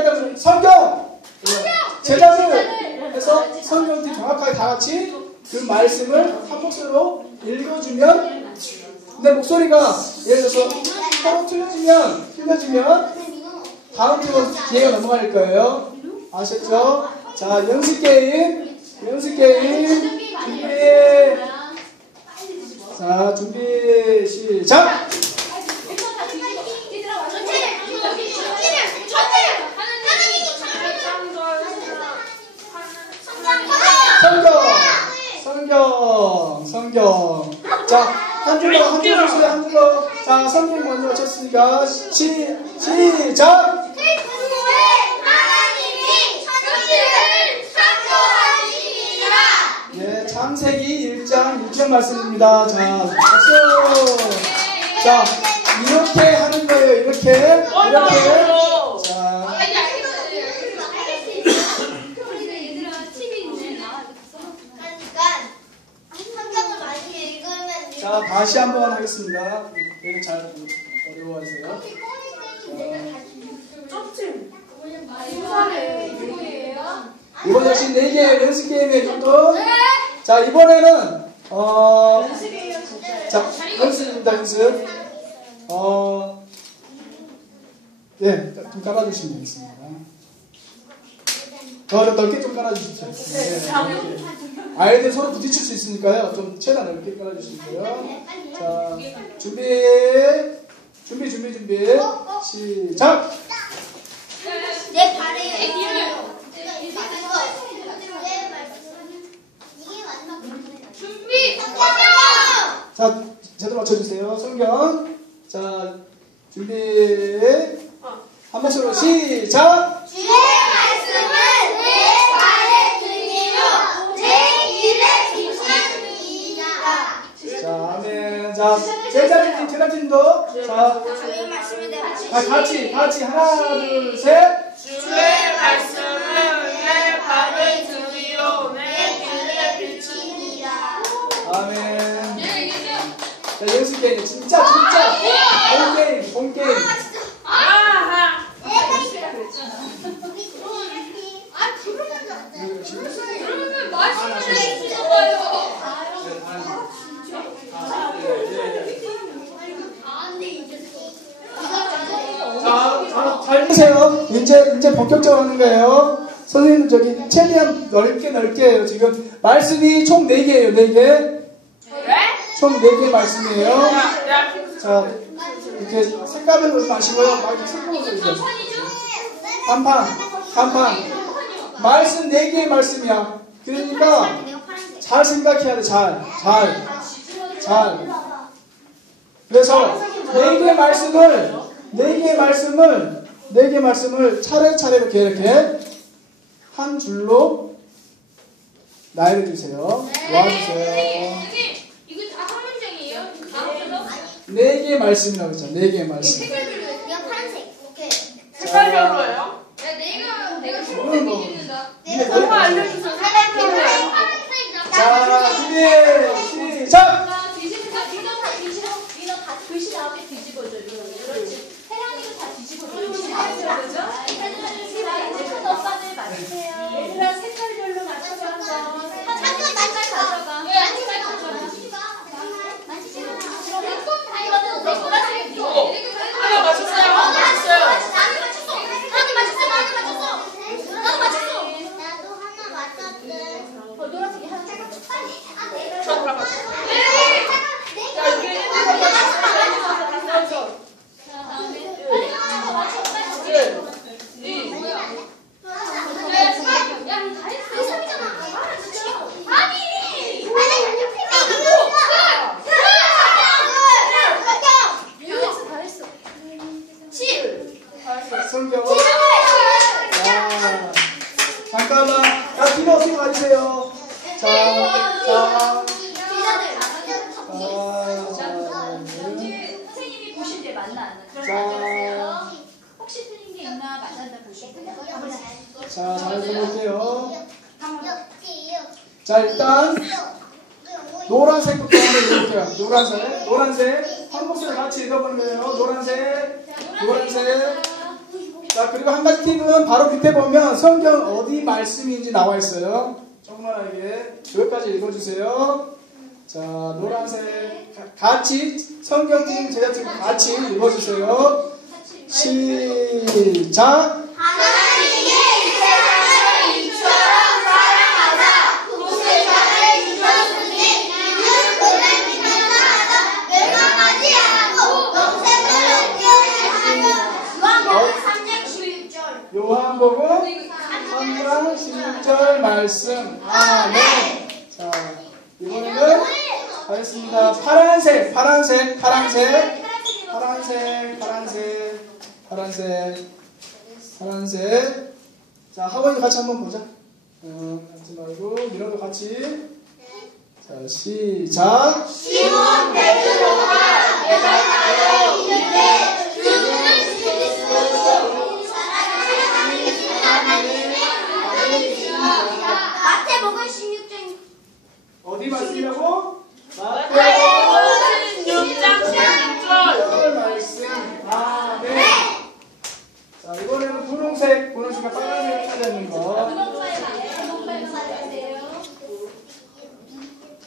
일단 성경! 제자들! 해서 성경들 정확하게 다 같이 그 말씀을 한 목소리로 읽어주면 내 목소리가 예를 들어서 서로 틀려지면 틀려지면 다음 주 기회가 넘어갈 거예요. 아셨죠? 자 연습 게임! 연습 게임! 준비! 자 준비! 시작. 성경, 성경. 자, 한 줄로, 한 줄로 주세요, 한 줄로. 자, 성경 먼저 맞췄으니까, 시, 시작! 예, 창세기 1장 6절 말씀입니다. 자, 박수! 자, 이렇게 하는 거예요, 이렇게. 이렇게. 다시 한번 하겠습니다. 얘는 잘 어려워하세요. 이번 역시 4개 연습 게임의 정도. 자, 이번에는, 어, 자, 연습입니다, 연습. 어, 예, 좀 깔아주시면 되겠습니다. 더 넓게 좀 깔아주십시오. 네. 아이들 서로 부딪힐 수 있으니까요. 좀 최대한 넓게 깔아주시고요. 자, 준비, 준비, 준비, 준비. 시작! 내 발에 자, 제대로 맞춰주세요. 성경. 자, 준비. 한 목소리로 시작! 자, 제자님, 제자님도. 자, 주의 말씀을 내 발에 아, 같이, 같이. 하나, 둘, 셋. 주의 말씀은 내 발의 등이요 내 길에 비추니이다. 아멘. 자, 연습 게임. 진짜, 진짜. 본 게임, 본 게임. 아하 아, 부르면 안 돼. 그러면 말씀을 해주셔봐요 자, 자, 잘 보세요. 이제, 이제 본격적으로 하는 거예요. 선생님, 저기, 최대한 넓게, 넓게 해요. 지금, 말씀이 총 4개예요, 4개. 네? 총 4개 말씀이에요. 자, 이렇게 색깔을 넣지 마시고요. 막 이렇게 색깔을 넣으세요. 한판, 한판. 말씀 4개의 말씀이야. 그러니까. 잘 생각해야 돼, 잘. 잘. 잘. 그래서, 4개의 말씀을, 4개의 말씀을, 4개의 말씀을 차례차례 이렇게, 이렇게, 한 줄로 나열해 주세요. 모아주세요. 이거 다 한 문장이에요? 다음으로? 네 개의 말씀이라고 했잖아. 네 개의 말씀. 내가 파란색. 오케이. 색깔별로예요? 야 내가 내가 뭐. 죽는다. 이게 너무 뭐야? 알려주세요 색깔별로예요 자, 준비, 시작! 자 뒤집어 니너 다 뒤집어 니너 다 글씨 나오게 뒤집어줘. 그렇지. 태양이도 다 뒤집어줘. 자 이제 한 오빠들 맞으세요. 얘들아 색깔별로 맞춰서 한번. 한 잠깐만, 색깔 잠깐만. 가져가. 왜 아니, 잠깐만. 만지지 마. 이거는 내 거라서 이거. 어. 하나 맞췄어요 하나 맞췄어요 나도 맞췄어. 나도 맞췄어. 나도 맞췄어. 나도 맞췄어. 나도 하나 맞췄대. 어, 노란색이 하나. 저 다 맞췄어요 자 야, 이게 하나 맞췄어요 다 맞췄어 자 다음에 빨리 하나 맞춰. 빨리 네. 이 뭐야? 야, 야, 다 했어. 아니! 여기서 다 했어. 성경. 자, 잠깐만. 야, 뒤로 어떻게 가주세요. 자, 자, 자, 이제 선생님이 보실 때 맞나 안 맞나? 자, 앉아보세요. 혹시 틀린 게 있나 맞았나 보시고요. 자, 잘 들어볼게요. 자, 일단, 노란색, 노란색. 한 목소리 같이 읽어보는 거예요. 노란색, 노란색. 자, 자, 그리고 한 가지 팁은 바로 밑에 보면 성경 어디 말씀인지 나와 있어요. 조그만하게. 그것까지 읽어주세요. 자, 노란색. 가- 같이, 성경 팀, 제자팀 같이 읽어주세요. 시작. 하나님이 이 세상을 이처럼 사랑하사 독생자를 주셨으니 이는 그를 믿는 자마다 멸망하지 않고 영생을 얻게 하려 요한복음 3장 11절 요한복음 3장 16절 말씀. 아멘. 자, 이번에는 하겠습니다. 파란색, 파란색, 파란색, 파란색, 파란색, 파란색, 파란색. 자, 학원이도 같이 한번 보자. 어, 하지 말고, 민호도 같이. 자, 시작. 시몬 베드로가 대답하여 이르되 마태복음 16장 어디 말씀이라고? 마태복음 마태복음 6장 16절. 16절 말씀. 아멘. 자, 이번에는 분홍색, 분홍색과 빨간색 찾아있는 거. 분홍파에 맞아요. 분홍파에 맞아요.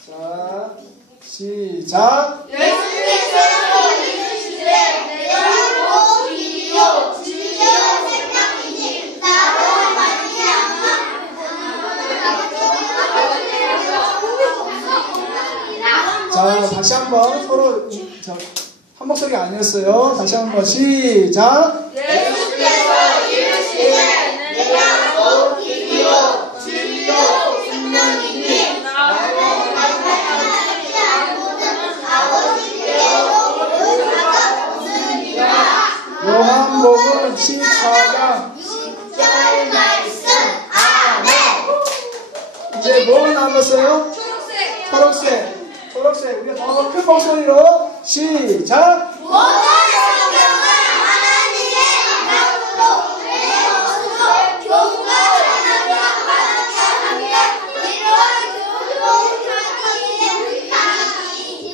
자, 시작. 예수께서 이르시되 내가 곧 길이요 진리요 생명이니 나로 말미암아 자, 한번 서로 저, 한 목소리가 아니었어요. 다시 한 번 시작. 예수께서 이르시되 내가 곧 길이요 진리요 생명이니 나로 말미암고는 아버지께로 올 자가 없으니라 요한복음 14장. 6절 말씀 아멘 이제 뭐 남았어요? 초록색 초록색. 초록색. 우리가 더 큰 목소리로 시작.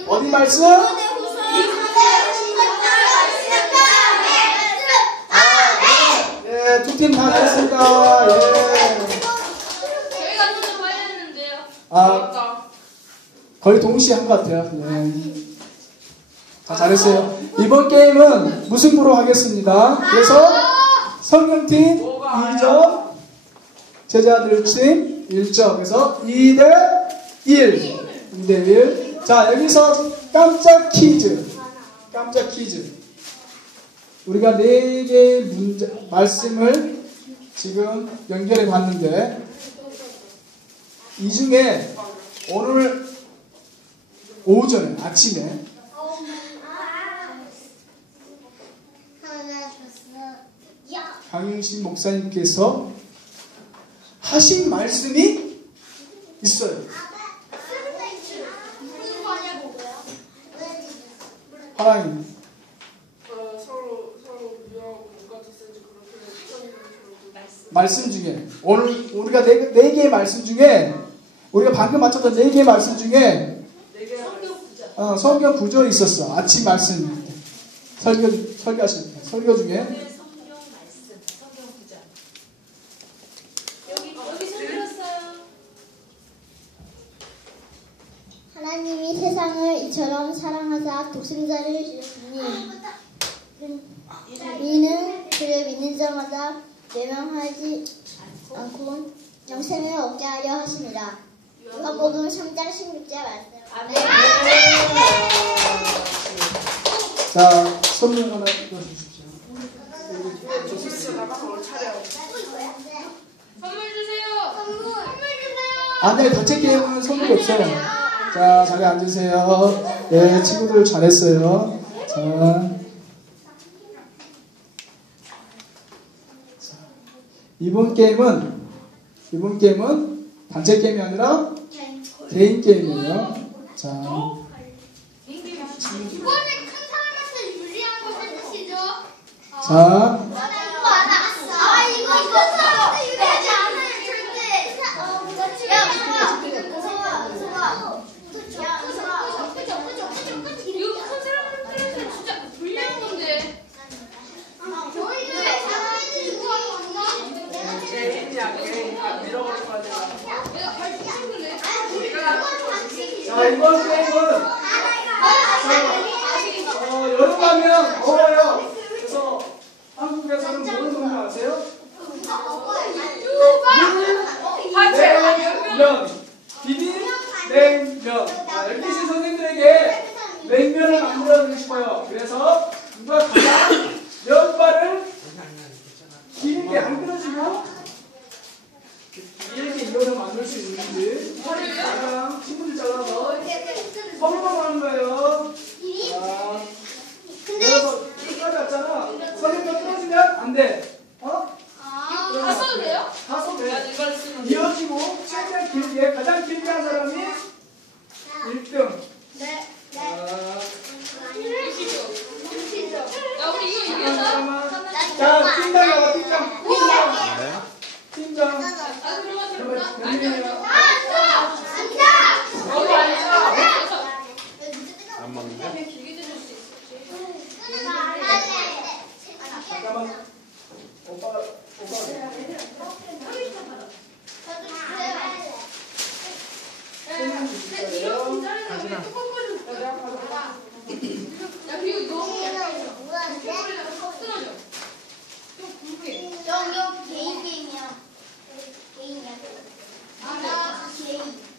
어디 말씀? 예, 두팀다 잘했습니다. 예. 저희가 좀 빨리 했는데요. 아. 거의 동시에 한 것 같아요. 네. 자, 잘했어요. 이번 게임은 무승부로 하겠습니다. 그래서 성경팀 2점, 제자들 팀 1점. 그래서 2대 1. 2대 1. 자, 여기서 깜짝 퀴즈. 깜짝 퀴즈. 우리가 네 개의 문제, 말씀을 지금 연결해 봤는데, 이 중에 오늘 오전에, 아침에 강윤신 목사님께서 하신 말씀이 있어요. 하나님, 말씀 중에 오늘 우리가 네, 네 개의 말씀 중에 우리가 방금 맞췄던 네 개의 말씀 중에 어, 성경 구절이 있었어. 아침 말씀 설교 설교하실 때 설교 중에 들었어요. 하나님이 세상을 이처럼 사랑하사 독생자를 주셨으니 이는 그를 믿는 자마다 멸망하지 않고 영생을 얻게 하려 하십니다. 요한복음 3장 16절 말씀. 자 선물 하나 차려. 선물 주세요. 선물 주세요. 안에 단체 게임은 선물이 없어요. 자 자리 앉으세요. 네 친구들 잘했어요. 자. 자, 이번 게임은 이번 게임은 단체 게임이 아니라 개인 게임이에요. 자, 이거는 큰 사람한테 유리한 것을 뜻이죠. 자, 자, MTC 선생님들에게 냉면을 만들어 드리고요. 그래서 팀장, 팀장. 네. 팀장. 안 먹는데? 잠깐만. 오빠가, 오빠가. 하진아. Thank you.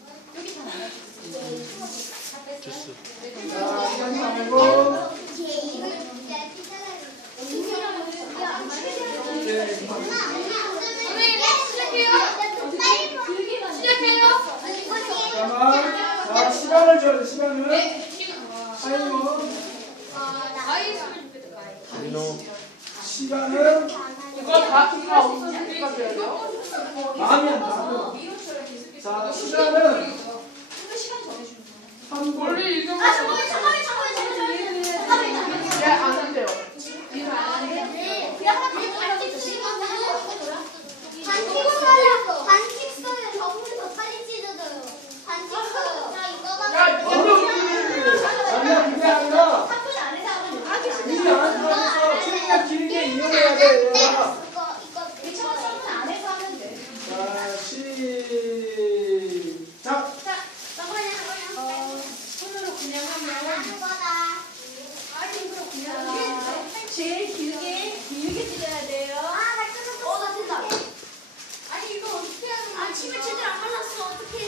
我不听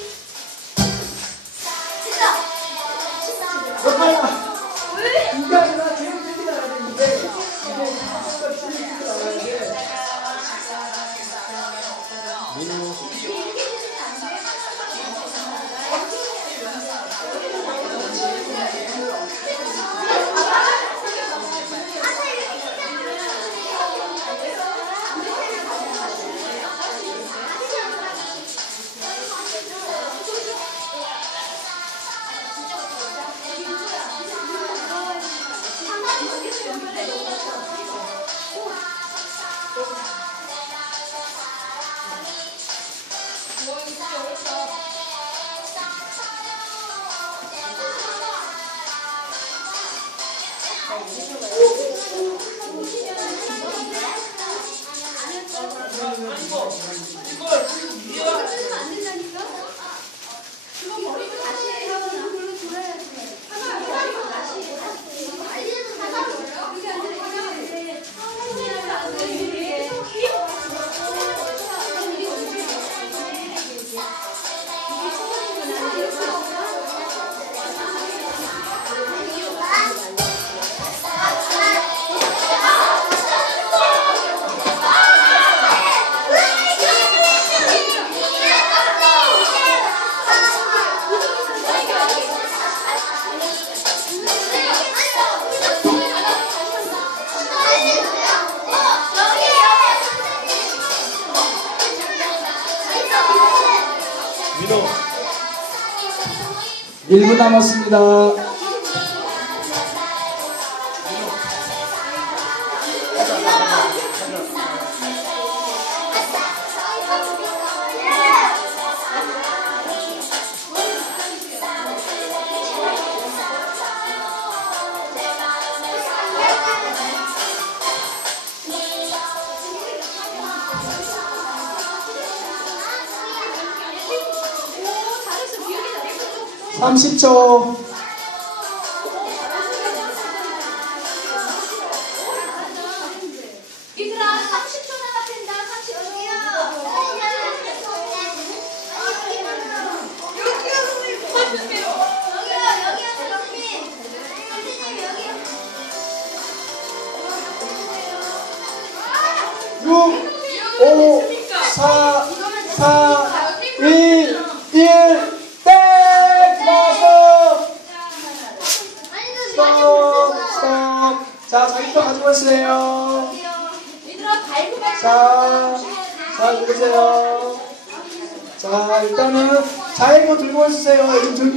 知道知道 남았습니다. 30초.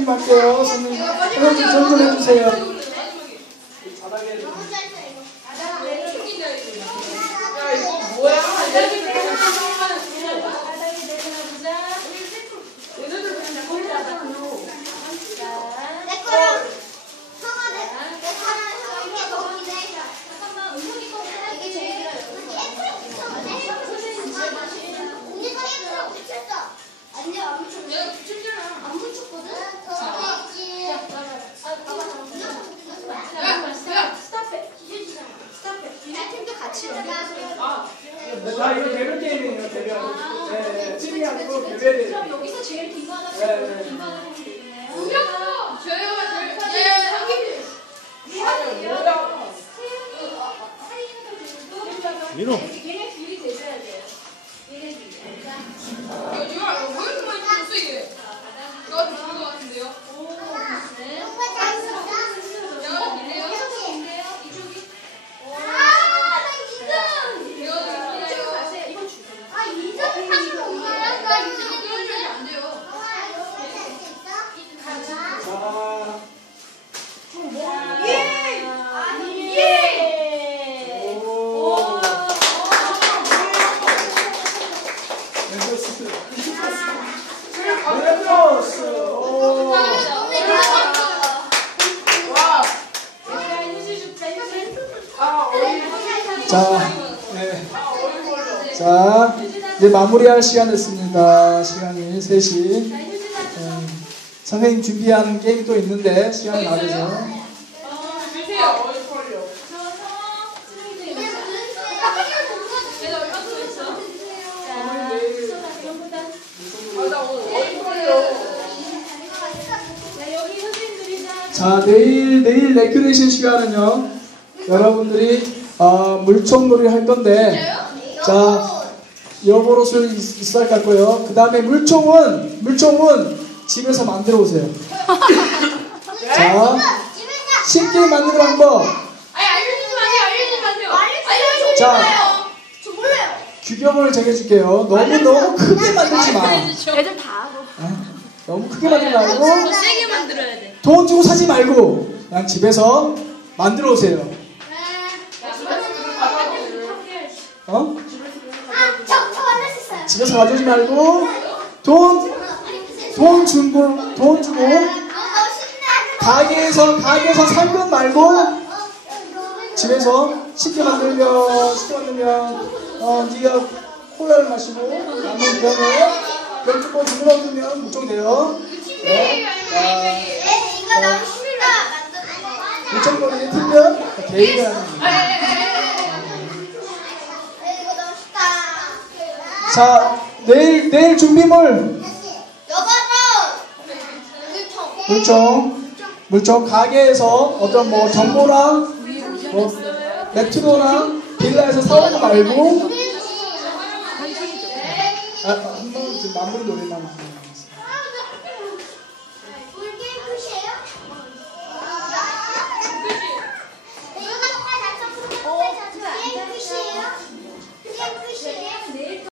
요즘 정리할게요. 선생님, 선생님 정좀 해주세요. 바닥에 야 이거 뭐야? 바닥에 내려놔보자. 바닥에 내려놔보자. 얘네들 그냥 골라봐. 잠깐만 은혁이 거 이게 제일 길어요. 안 붙였거든? 야, 스탑해. 스탑해. 나 이거 대결 게임이에요, 대결. 네, 네. 팀이 아니고 대결이에요. 그럼 여기서 제일 긴 거 하나 네, 네. 찍고 긴거 하나 하면 되겠네요. 제가 제일 얘 상기. 민호. 얘네 둘이 대줘야 돼요. 얘네 둘이. 자, 이거 이거 왜 이렇게 많이 풀었어 이게? 이거 좋은 거 같은데요? 오, 네. 내가 밀래요? 이쪽이. 이거 이쪽으로 밀래요? 가세요. 이거 주세요. 그러면 안 돼요. 자, 예! 예! 오. 오. 멤버스. 멤버스. 오. 와. 얘들아, 휴지 줍자, 휴지. 아 어이. 자, 네. 아 어이 걸려. 자, 이제 마무리할 시간 됐습니다. 시간이 3시. 자, 휴지 다 줘. 음, 선생님 준비한 게임이 또 있는데 시간이 나돼서 어. 자 내일 내일 레크레이션 시간은요 여러분들이 어, 물총놀이 할 건데 자 여보로술 있을 것 같고요 그 다음에 물총은 물총은 집에서 만들어 오세요 자 쉽게 만드는 방법 아니 알려주지 마세요. 알려주지 마세요. 알려주지 자저 몰라요. 규격을 정해줄게요 너무 너무 크게 만들지 마 애들 다 하고. 어? 너무 크게 만들지 말고 세게 만들어야 돼. 돈 주고 사지 말고 그냥 집에서 만들어 오세요 어? 아, 저, 저 만들 수 있어요. 집에서 가져오지 말고 돈 돈 주고 돈 주고. 가게에서 가게에서 산것 말고 집에서 쉽게 만들면 쉽게 만들면 어 네가 코야를 마시고 남은 병을 병 조금 눌러주면 무총 돼요. 네. 자, 에, 이거 너무 쉽다. 무총놀이 틀면 개인이 하는 거예요. 에, 이거 너무 쉽다. 자 내일 내일 준비물. 물총. 물총 물총 가게에서 어떤 뭐 정보랑 뭐 메트로나 빌라에서 사오는 거 말고 아, 한번 지금 마무리 노래만